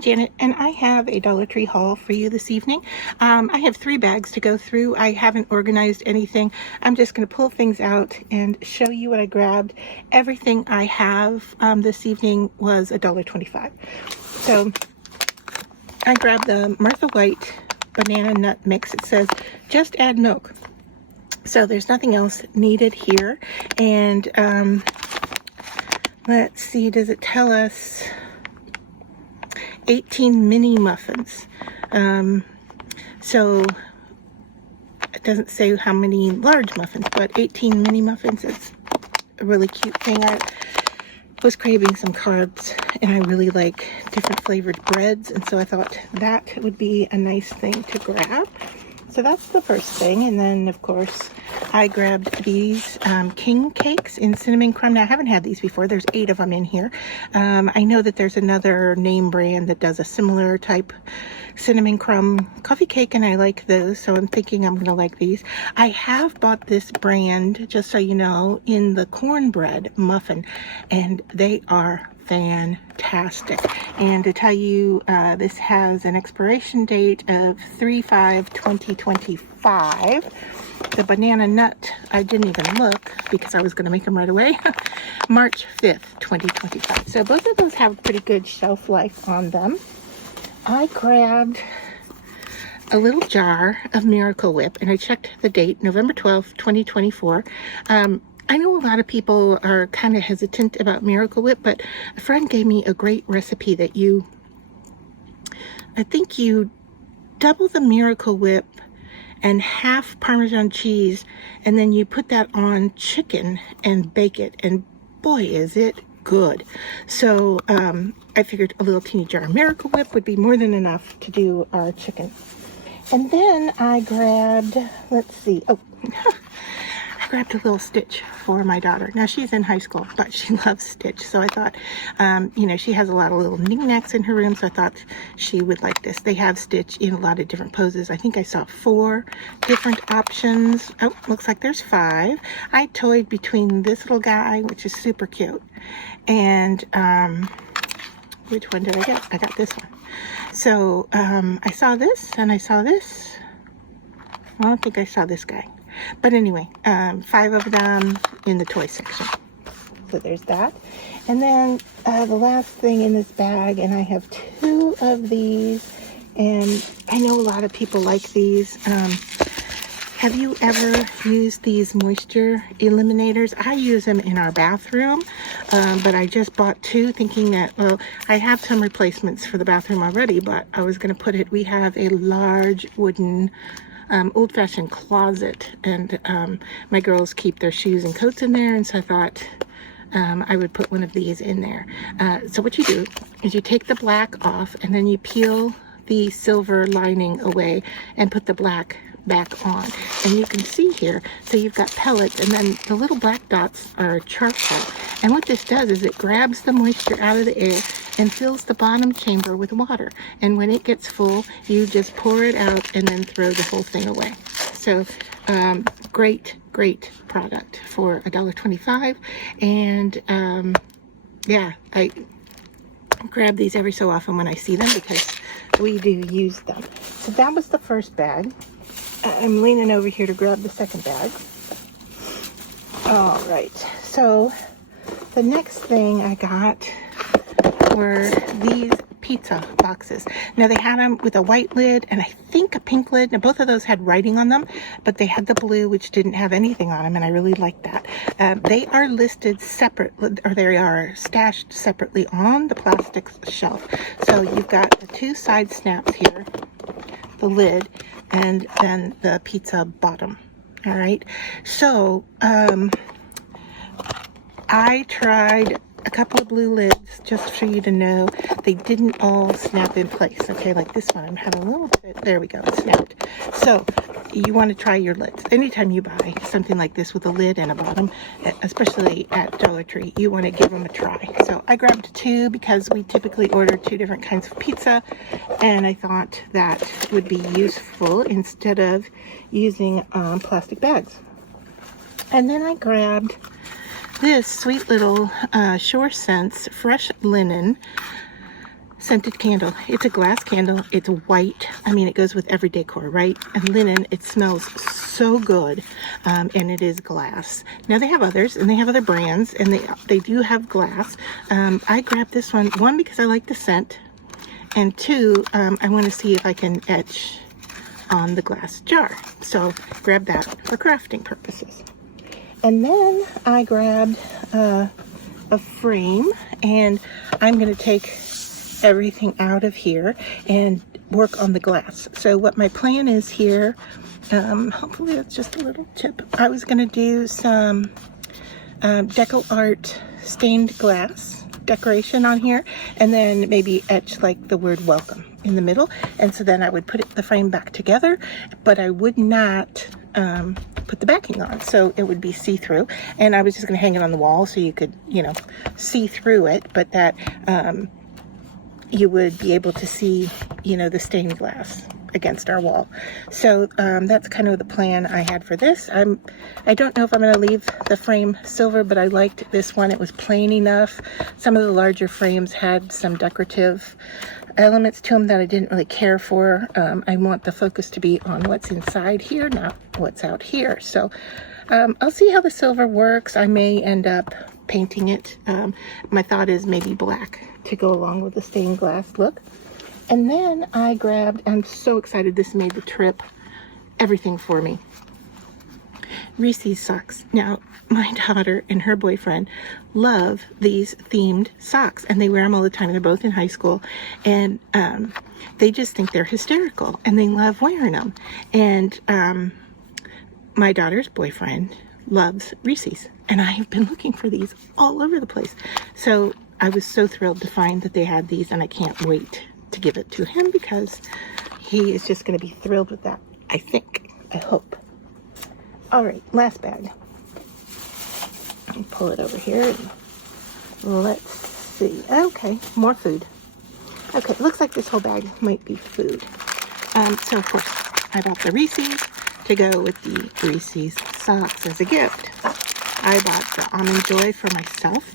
I'm Janet, and I have a Dollar Tree haul for you this evening. I have 3 bags to go through. I haven't organized anything. I'm just going to pull things out and show you what I grabbed. Everything I have this evening was $1.25. So I grabbed the Martha White banana nut mix. It says just add milk. So there's nothing else needed here. And let's see, does it tell us 18 mini muffins? So it doesn't say how many large muffins, but 18 mini muffins is a really cute thing. I was craving some carbs, and I really like different flavored breads, and so I thought that would be a nice thing to grab. So that's the first thing. And then of course I grabbed these king cakes in cinnamon crumb. Now I haven't had these before. There's 8 of them in here. I know that there's another name brand that does a similar type cinnamon crumb coffee cake, and I like those, so I'm thinking I'm gonna like these. I have bought this brand, just so you know, in the cornbread muffin, and they are fantastic. And to tell you, this has an expiration date of 3/5/2025. The banana nut, I didn't even look because I was going to make them right away. March 5th, 2025. So both of those have pretty good shelf life on them. I grabbed a little jar of Miracle Whip, and I checked the date, November 12th, 2024. I know a lot of people are kind of hesitant about Miracle Whip, but a friend gave me a great recipe that I think you double the Miracle Whip and half Parmesan cheese, and then you put that on chicken and bake it, and boy, is it good. So I figured a little teeny jar of Miracle Whip would be more than enough to do our chicken. And then I grabbed, let's see, I grabbed a little Stitch for my daughter. Now she's in high school, but she loves Stitch. So I thought, you know, she has a lot of little knickknacks in her room, so I thought she would like this. They have Stitch in a lot of different poses. I think I saw 4 different options. Oh, looks like there's 5. I toyed between this little guy, which is super cute, and which one did I get? I got this one. So I saw this, and I saw this. I don't think I saw this guy. But anyway, 5 of them in the toy section. So there's that. And then the last thing in this bag, and I have 2 of these, and I know a lot of people like these. Have you ever used these moisture eliminators? I use them in our bathroom, but I just bought 2 thinking that, well, I have some replacements for the bathroom already, but I was going to put it, we have a large wooden old-fashioned closet, and my girls keep their shoes and coats in there, and so I thought I would put one of these in there. So what you do is you take the black off, and then you peel the silver lining away and put the black back on, and you can see here, so you've got pellets, and then the little black dots are charcoal, and what this does is it grabs the moisture out of the air and fills the bottom chamber with water, and when it gets full, you just pour it out and then throw the whole thing away. So great product for $1.25, and yeah, I grab these every so often when I see them because we do use them. So that was the first bag. I'm leaning over here to grab the second bag. All right, so the next thing I got were these pizza boxes. Now they had them with a white lid and I think a pink lid. Now both of those had writing on them, but they had the blue, which didn't have anything on them, and I really liked that. They are listed separate, or they are stashed separately on the plastic shelf. So you've got the 2 side snaps here, the lid, and then the pizza bottom. All right, so I tried a couple of blue lids just for you to know they didn't all snap in place. Okay, like this one, I'm having a little bit, there we go, it snapped. So you want to try your lids anytime you buy something like this with a lid and a bottom, especially at Dollar Tree. You want to give them a try. So I grabbed 2 because we typically order 2 different kinds of pizza, and I thought that would be useful instead of using plastic bags. And then I grabbed this sweet little Sure Sense fresh linen scented candle. It's a glass candle. It's white. I mean, it goes with every decor, right? And linen. It smells so good, and it is glass. Now they have others, and they have other brands, and they do have glass. I grabbed this one because I like the scent, and two, I want to see if I can etch on the glass jar. So grab that for crafting purposes. And then I grabbed a frame, and I'm going to take everything out of here and work on the glass. So what my plan is here, hopefully it's just a little tip. I was going to do some Deco Art stained glass decoration on here, and then maybe etch like the word welcome in the middle. And so then I would put the frame back together, but I would not put the backing on, so it would be see-through. And I was just going to hang it on the wall so you could, you know, see through it, but that you would be able to see, you know, the stained glass against our wall. So that's kind of the plan I had for this. I don't know if I'm going to leave the frame silver, but I liked this one. It was plain enough. Some of the larger frames had some decorative elements to them that I didn't really care for. I want the focus to be on what's inside here, not what's out here. So I'll see how the silver works. I may end up painting it. My thought is maybe black to go along with the stained glass look. And then I grabbed, I'm so excited, this made the trip, everything for me, Reese's socks. Now, my daughter and her boyfriend love these themed socks, and they wear them all the time. They're both in high school, and they just think they're hysterical, and they love wearing them. And my daughter's boyfriend loves Reese's, and I have been looking for these all over the place. So I was so thrilled to find that they had these, and I can't wait to give it to him because he is just going to be thrilled with that. I think. I hope. All right, last bag. I'll pull it over here. And let's see. Okay, more food. Okay, looks like this whole bag might be food. So of course, I bought the Reese's to go with the Reese's socks as a gift. I bought the Almond Joy for myself.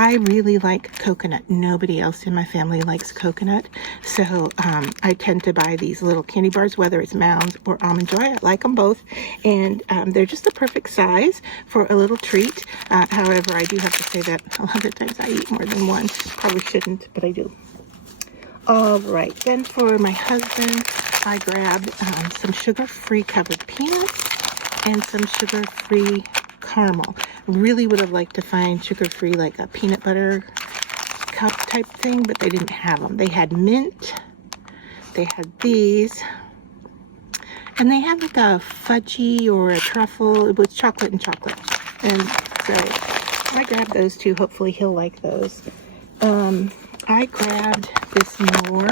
I really like coconut. Nobody else in my family likes coconut. So I tend to buy these little candy bars, whether it's Mounds or Almond Joy. I like them both. And they're just the perfect size for a little treat. However, I do have to say that a lot of the times I eat more than one. Probably shouldn't, but I do. All right. Then for my husband, I grabbed some sugar-free covered peanuts and some sugar-free caramel. Really would have liked to find sugar-free, like a peanut butter cup type thing, but they didn't have them. They had mint, they had these, and they had like a fudgy or a truffle. It was chocolate and chocolate. And so I grabbed those two. Hopefully he'll like those. I grabbed this Knorr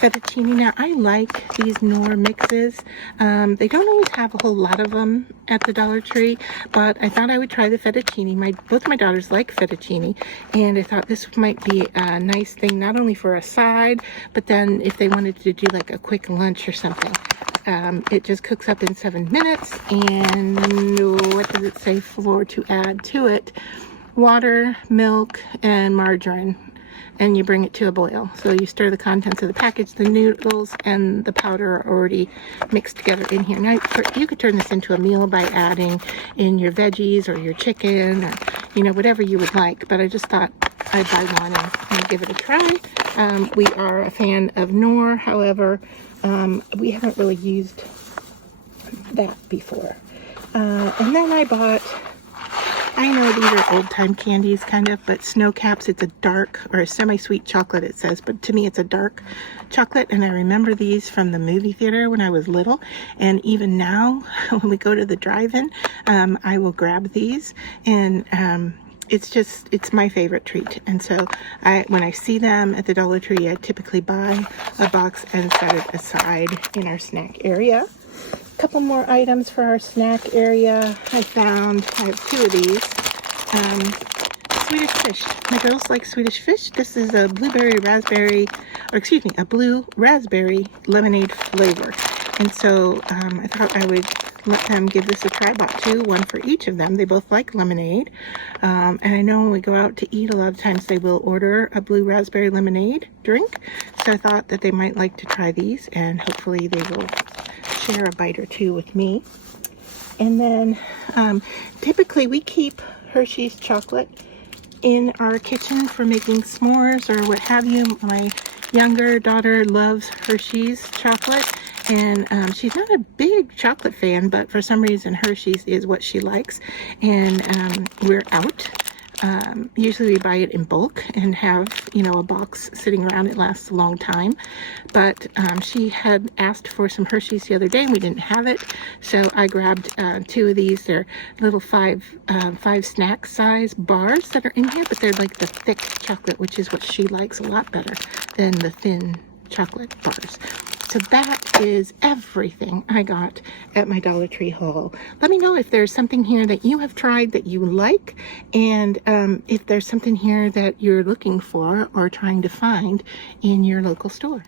fettuccine. Now I like these Knorr mixes. They don't always have a whole lot of them at the Dollar Tree, but I thought I would try the fettuccine. Both my daughters like fettuccine, and I thought this might be a nice thing, not only for a side, but then if they wanted to do like a quick lunch or something. It just cooks up in 7 minutes, and what does it say for to add to it? Water, milk, and margarine. And you bring it to a boil. So you stir the contents of the package, the noodles and the powder are already mixed together in here. Now, you could turn this into a meal by adding in your veggies or your chicken or, you know, whatever you would like. But I just thought I'd buy one and give it a try. We are a fan of Knorr. However, we haven't really used that before. And then I bought, I know these are old-time candies, kind of, but Snow Caps, it's a dark, or a semi-sweet chocolate, it says, but to me it's a dark chocolate, and I remember these from the movie theater when I was little, and even now, when we go to the drive-in, I will grab these, and it's my favorite treat. And so when I see them at the Dollar Tree, I typically buy a box and set it aside in our snack area. Couple more items for our snack area. I have two of these. Swedish fish. My girls like Swedish fish. This is a blue raspberry lemonade flavor. And so I thought I would let them give this a try. Bought two, one for each of them. They both like lemonade. And I know when we go out to eat, a lot of times they will order a blue raspberry lemonade drink. So I thought that they might like to try these, and hopefully they will share a bite or two with me. And then typically we keep Hershey's chocolate in our kitchen for making s'mores or what have you. My younger daughter loves Hershey's chocolate, and she's not a big chocolate fan, but for some reason Hershey's is what she likes. And we're out. Usually we buy it in bulk and have, you know, a box sitting around. It lasts a long time. But she had asked for some Hershey's the other day and we didn't have it. So I grabbed two of these. They're little five snack size bars that are in here, but they're like the thick chocolate, which is what she likes a lot better than the thin chocolate bars. So that is everything I got at my Dollar Tree haul. Let me know if there's something here that you have tried that you like, and if there's something here that you're looking for or trying to find in your local store.